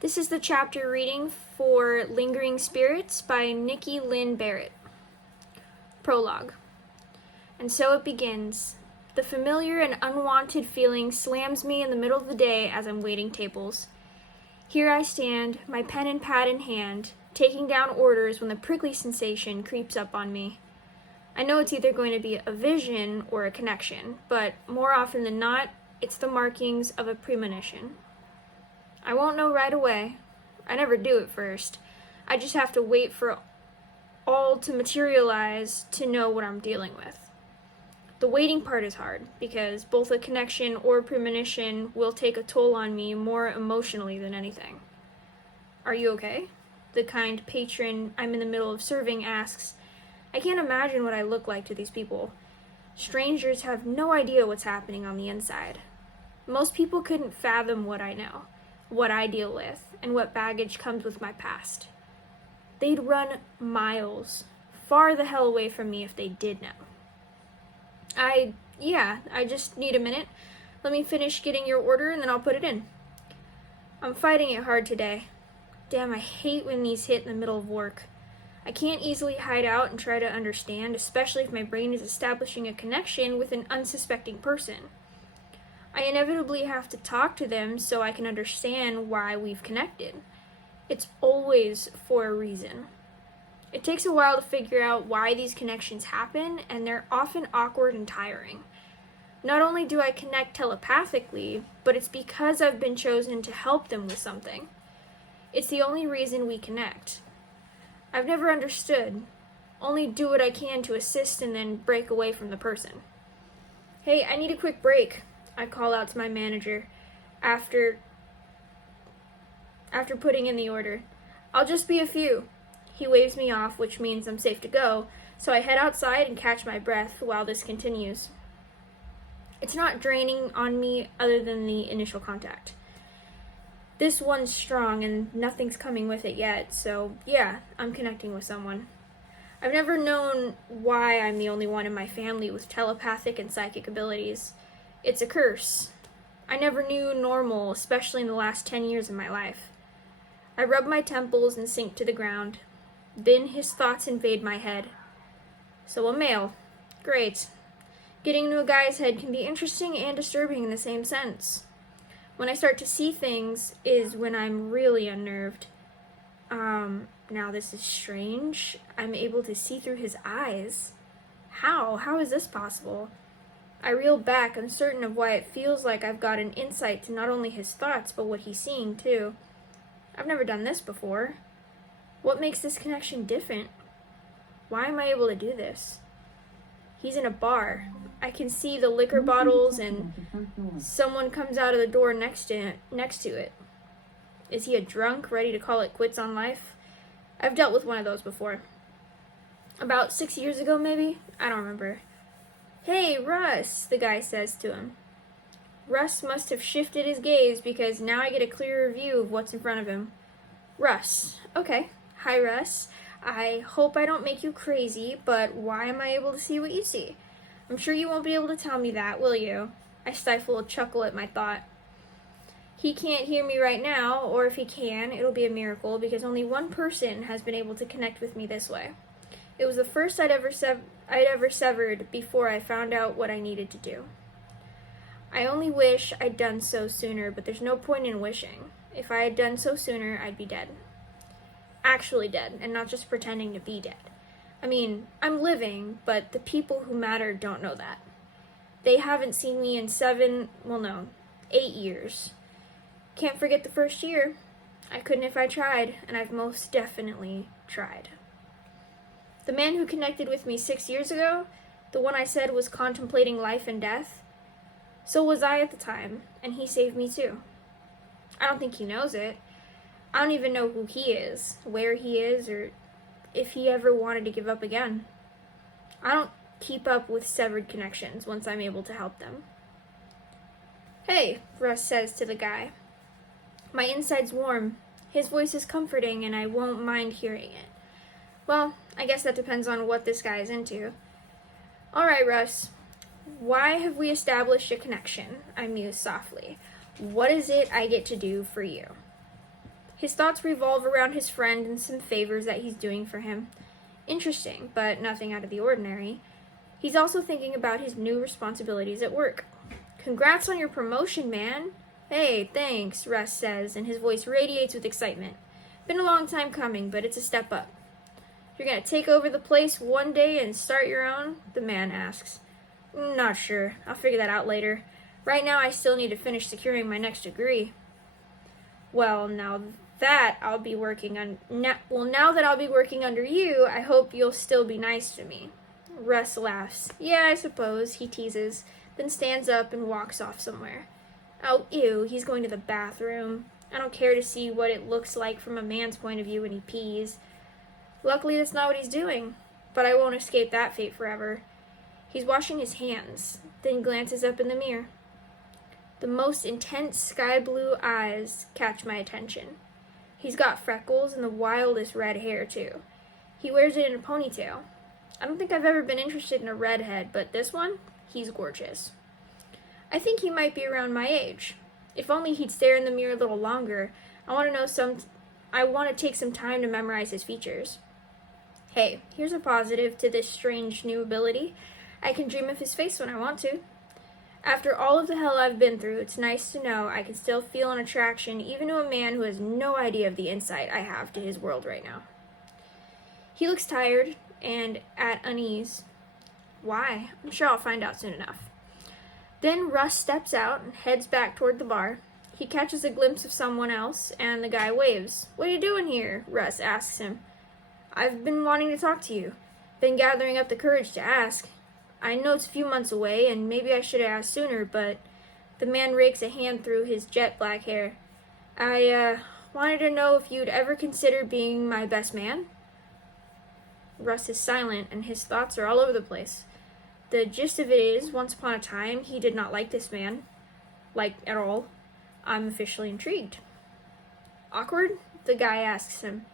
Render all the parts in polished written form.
This is the chapter reading for Lingering Spirits by Nikki, Lynn, Barrett. Prologue. And so it begins. The familiar and unwanted feeling slams me in the middle of the day as I'm waiting tables. Here I stand, my pen and pad in hand, taking down orders when the prickly sensation creeps up on me. I know it's either going to be a vision or a connection, but more often than not, it's the markings of a premonition. I won't know right away. I never do at first. I just have to wait for all to materialize to know what I'm dealing with. The waiting part is hard, because both a connection or a premonition will take a toll on me more emotionally than anything. Are you okay? The kind patron I'm in the middle of serving asks. I can't imagine what I look like to these people. Strangers have no idea what's happening on the inside. Most people couldn't fathom what I know, what I deal with, and what baggage comes with my past. They'd run miles, far the hell away from me if they did know. I just need a minute. Let me finish getting your order and then I'll put it in. I'm fighting it hard today. Damn, I hate when these hit in the middle of work. I can't easily hide out and try to understand, especially if my brain is establishing a connection with an unsuspecting person. I inevitably have to talk to them so I can understand why we've connected. It's always for a reason. It takes a while to figure out why these connections happen, and they're often awkward and tiring. Not only do I connect telepathically, but it's because I've been chosen to help them with something. It's the only reason we connect. I've never understood. Only do what I can to assist and then break away from the person. Hey, I need a quick break, I call out to my manager after putting in the order. I'll just be a few. He waves me off, which means I'm safe to go, so I head outside and catch my breath while this continues. It's not draining on me other than the initial contact. This one's strong and nothing's coming with it yet, so yeah, I'm connecting with someone. I've never known why I'm the only one in my family with telepathic and psychic abilities. It's a curse. I never knew normal, especially in the last 10 years of my life. I rub my temples and sink to the ground. Then his thoughts invade my head. So a male. Great. Getting into a guy's head can be interesting and disturbing in the same sense. When I start to see things is when I'm really unnerved. Now this is strange. I'm able to see through his eyes. How? How is this possible? I reel back, uncertain of why it feels like I've got an insight to not only his thoughts, but what he's seeing too. I've never done this before. What makes this connection different? Why am I able to do this? He's in a bar. I can see the liquor bottles and someone comes out of the door next to it. Is he a drunk, ready to call it quits on life? I've dealt with one of those before. About 6 years ago, maybe? I don't remember. Hey, Russ, the guy says to him. Russ must have shifted his gaze because now I get a clearer view of what's in front of him. Russ. Okay. Hi, Russ. I hope I don't make you crazy, but why am I able to see what you see? I'm sure you won't be able to tell me that, will you? I stifle a chuckle at my thought. He can't hear me right now, or if he can, it'll be a miracle, because only one person has been able to connect with me this way. It was the first I'd ever severed before I found out what I needed to do. I only wish I'd done so sooner, but there's no point in wishing. If I had done so sooner, I'd be dead. Actually dead, and not just pretending to be dead. I mean, I'm living, but the people who matter don't know that. They haven't seen me in 8 years. Can't forget the first year. I couldn't if I tried, and I've most definitely tried. The man who connected with me 6 years ago, the one I said was contemplating life and death, so was I at the time, and he saved me too. I don't think he knows it. I don't even know who he is, where he is, or if he ever wanted to give up again. I don't keep up with severed connections once I'm able to help them. Hey, Russ says to the guy. My inside's warm. His voice is comforting, and I won't mind hearing it. Well, I guess that depends on what this guy is into. All right, Russ. Why have we established a connection? I muse softly. What is it I get to do for you? His thoughts revolve around his friend and some favors that he's doing for him. Interesting, but nothing out of the ordinary. He's also thinking about his new responsibilities at work. Congrats on your promotion, man. Hey, thanks, Russ says, and his voice radiates with excitement. Been a long time coming, but it's a step up. You're gonna take over the place one day and start your own? The man asks. Not sure. I'll figure that out later. Right now I still need to finish securing my next degree. Well, now that I'll be working under you, I hope you'll still be nice to me. Russ laughs. Yeah, I suppose, he teases, then stands up and walks off somewhere. Oh, ew, he's going to the bathroom. I don't care to see what it looks like from a man's point of view when he pees. Luckily, that's not what he's doing, but I won't escape that fate forever. He's washing his hands, then glances up in the mirror. The most intense sky blue eyes catch my attention. He's got freckles and the wildest red hair, too. He wears it in a ponytail. I don't think I've ever been interested in a redhead, but this one, he's gorgeous. I think he might be around my age. If only he'd stare in the mirror a little longer. I want to take some time to memorize his features. Hey, here's a positive to this strange new ability. I can dream of his face when I want to. After all of the hell I've been through, it's nice to know I can still feel an attraction even to a man who has no idea of the insight I have to his world right now. He looks tired and at unease. Why? I'm sure I'll find out soon enough. Then Russ steps out and heads back toward the bar. He catches a glimpse of someone else, and the guy waves. What are you doing here? Russ asks him. I've been wanting to talk to you. Been gathering up the courage to ask. I know it's a few months away, and maybe I should have asked sooner, but the man rakes a hand through his jet black hair. I wanted to know if you'd ever consider being my best man? Russ is silent, and his thoughts are all over the place. The gist of it is, once upon a time, he did not like this man. Like, at all. I'm officially intrigued. Awkward? The guy asks him.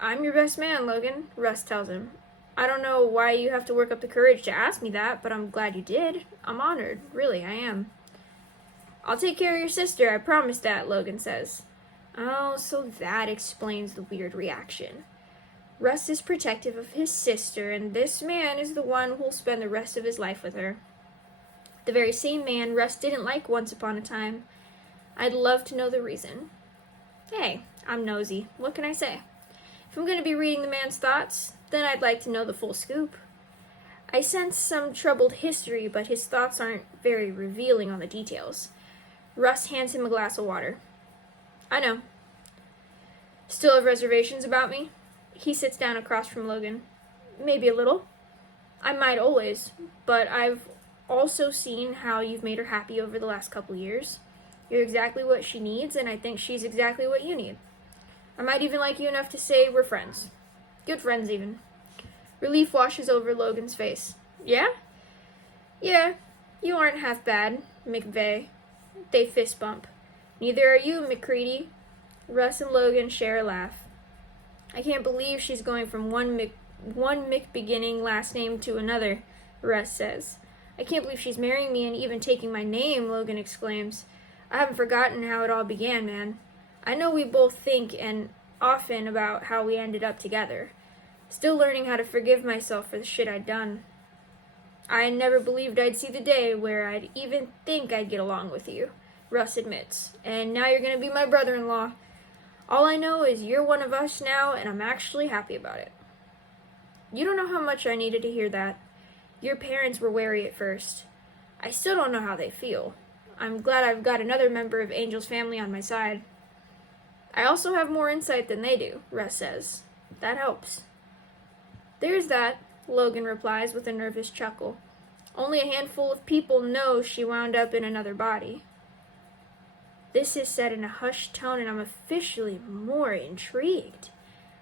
I'm your best man, Logan, Russ tells him. I don't know why you have to work up the courage to ask me that, but I'm glad you did. I'm honored. Really, I am. I'll take care of your sister, I promise that, Logan says. Oh, so that explains the weird reaction. Russ is protective of his sister, and this man is the one who'll spend the rest of his life with her. The very same man Russ didn't like once upon a time. I'd love to know the reason. Hey, I'm nosy. What can I say? If I'm going to be reading the man's thoughts, then I'd like to know the full scoop. I sense some troubled history, but his thoughts aren't very revealing on the details. Russ hands him a glass of water. I know. Still have reservations about me? He sits down across from Logan. Maybe a little. I might always, but I've also seen how you've made her happy over the last couple years. You're exactly what she needs, and I think she's exactly what you need. I might even like you enough to say we're friends. Good friends, even. Relief washes over Logan's face. Yeah? Yeah, you aren't half bad, McVeigh. They fist bump. Neither are you, McCready. Russ and Logan share a laugh. I can't believe she's going from one Mick beginning last name to another, Russ says. I can't believe she's marrying me and even taking my name, Logan exclaims. I haven't forgotten how it all began, man. I know we both think and often about how we ended up together. Still learning how to forgive myself for the shit I'd done. I never believed I'd see the day where I'd even think I'd get along with you, Russ admits. And now you're gonna be my brother-in-law. All I know is you're one of us now, and I'm actually happy about it. You don't know how much I needed to hear that. Your parents were wary at first. I still don't know how they feel. I'm glad I've got another member of Angel's family on my side. I also have more insight than they do, Russ says. That helps. There's that, Logan replies with a nervous chuckle. Only a handful of people know she wound up in another body. This is said in a hushed tone, and I'm officially more intrigued.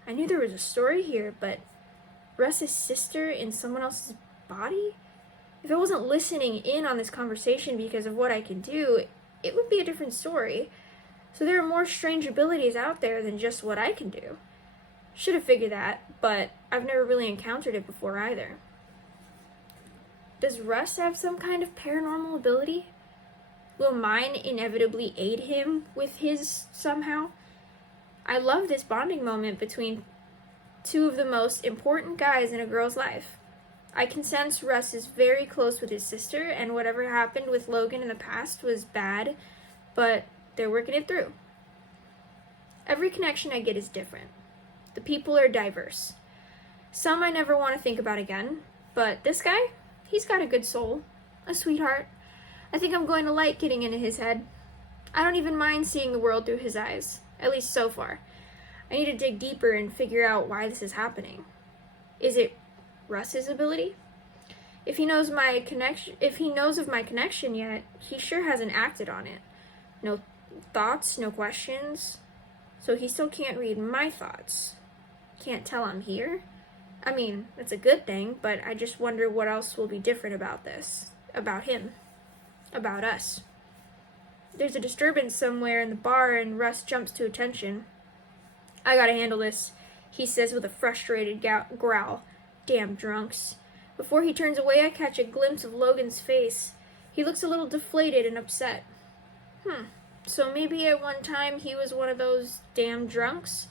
I knew there was a story here, but Russ's sister in someone else's body? If I wasn't listening in on this conversation because of what I can do, it would be a different story. So there are more strange abilities out there than just what I can do. Should have figured that, but I've never really encountered it before either. Does Russ have some kind of paranormal ability? Will mine inevitably aid him with his somehow? I love this bonding moment between two of the most important guys in a girl's life. I can sense Russ is very close with his sister, and whatever happened with Logan in the past was bad, but they're working it through. Every connection I get is different. The people are diverse. Some I never want to think about again, but this guy, he's got a good soul, a sweetheart. I think I'm going to like getting into his head. I don't even mind seeing the world through his eyes, at least so far. I need to dig deeper and figure out why this is happening. Is it Russ's ability? If he knows of my connection yet, he sure hasn't acted on it. No thoughts, no questions. So he still can't read my thoughts. Can't tell I'm here. I mean, that's a good thing, but I just wonder what else will be different about this. About him. About us. There's a disturbance somewhere in the bar and Russ jumps to attention. I gotta handle this, he says with a frustrated growl. Damn drunks. Before he turns away, I catch a glimpse of Logan's face. He looks a little deflated and upset. So maybe at one time he was one of those damn drunks?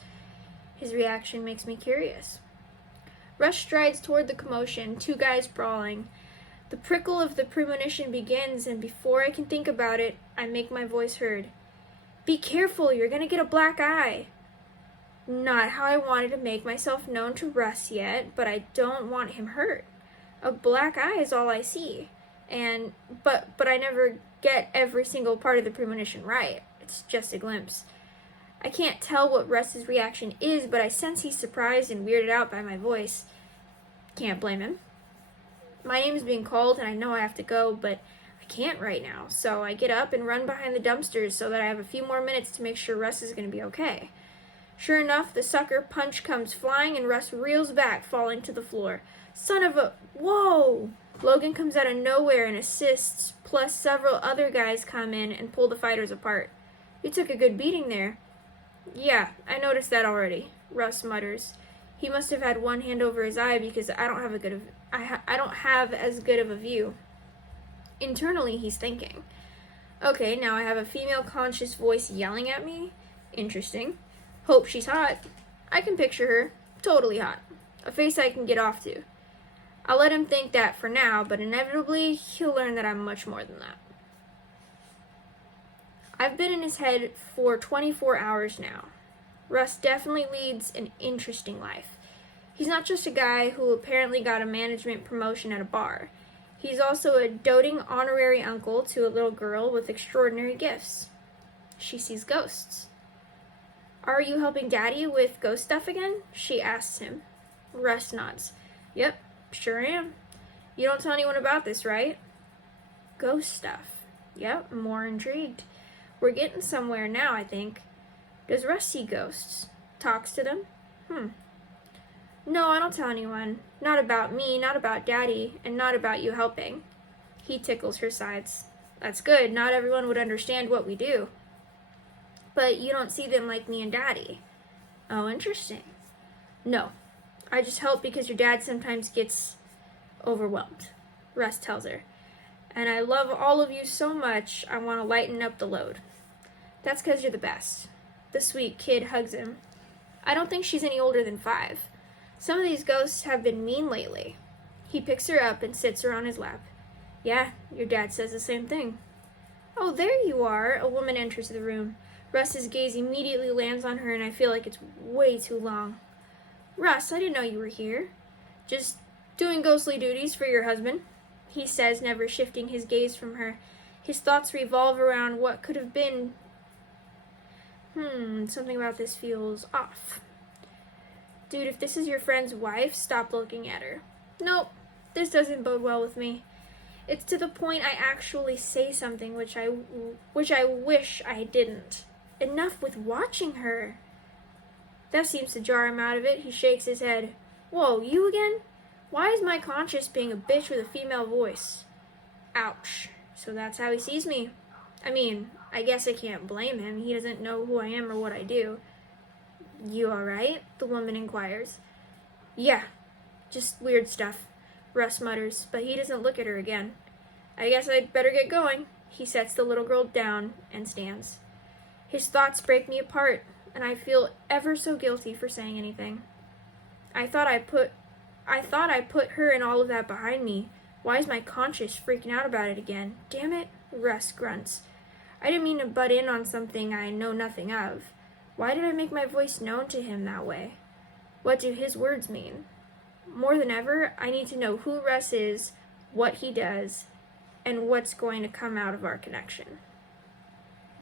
His reaction makes me curious. Russ strides toward the commotion, two guys brawling. The prickle of the premonition begins, and before I can think about it, I make my voice heard. Be careful, you're gonna get a black eye. Not how I wanted to make myself known to Russ yet, but I don't want him hurt. A black eye is all I see. But I never get every single part of the premonition right. It's just a glimpse. I can't tell what Russ's reaction is, but I sense he's surprised and weirded out by my voice. Can't blame him. My name is being called and I know I have to go, but I can't right now. So I get up and run behind the dumpsters so that I have a few more minutes to make sure Russ is going to be okay. Sure enough, the sucker punch comes flying and Russ reels back, falling to the floor. Son of a... Whoa! Logan comes out of nowhere and assists, plus several other guys come in and pull the fighters apart. You took a good beating there. Yeah, I noticed that already, Russ mutters. He must have had one hand over his eye because I don't have as good of a view. Internally, he's thinking. Okay, now I have a female conscious voice yelling at me. Interesting. Hope she's hot. I can picture her. Totally hot. A face I can get off to. I'll let him think that for now, but inevitably, he'll learn that I'm much more than that. I've been in his head for 24 hours now. Russ definitely leads an interesting life. He's not just a guy who apparently got a management promotion at a bar. He's also a doting honorary uncle to a little girl with extraordinary gifts. She sees ghosts. Are you helping Daddy with ghost stuff again? She asks him. Russ nods. Yep, sure am. You don't tell anyone about this, right? Ghost stuff. Yep, more intrigued. We're getting somewhere now, I think. Does Russ see ghosts? Talks to them? No, I don't tell anyone. Not about me, not about Daddy, and not about you helping. He tickles her sides. That's good. Not everyone would understand what we do. But you don't see them like me and Daddy. Oh, interesting. No, I just help because your dad sometimes gets overwhelmed, Russ tells her. And I love all of you so much, I want to lighten up the load. That's because you're the best. The sweet kid hugs him. I don't think she's any older than 5. Some of these ghosts have been mean lately. He picks her up and sits her on his lap. Yeah, your dad says the same thing. Oh, there you are. A woman enters the room. Russ's gaze immediately lands on her and I feel like it's way too long. Russ, I didn't know you were here. Just doing ghostly duties for your husband, he says, never shifting his gaze from her. His thoughts revolve around what could have been. Something about this feels off. Dude, if this is your friend's wife, stop looking at her. Nope, this doesn't bode well with me. It's to the point I actually say something which I wish I didn't. Enough with watching her. That seems to jar him out of it. He shakes his head. Whoa, you again? Why is my conscience being a bitch with a female voice? Ouch. So that's how he sees me. I mean, I guess I can't blame him. He doesn't know who I am or what I do. You alright? The woman inquires. Yeah, just weird stuff, Russ mutters, but he doesn't look at her again. I guess I'd better get going. He sets the little girl down and stands. His thoughts break me apart. and I feel ever so guilty for saying anything. I thought I put her and all of that behind me. Why is my conscience freaking out about it again? Damn it, Russ grunts. I didn't mean to butt in on something I know nothing of. Why did I make my voice known to him that way? What do his words mean? More than ever, I need to know who Russ is, what he does, and what's going to come out of our connection.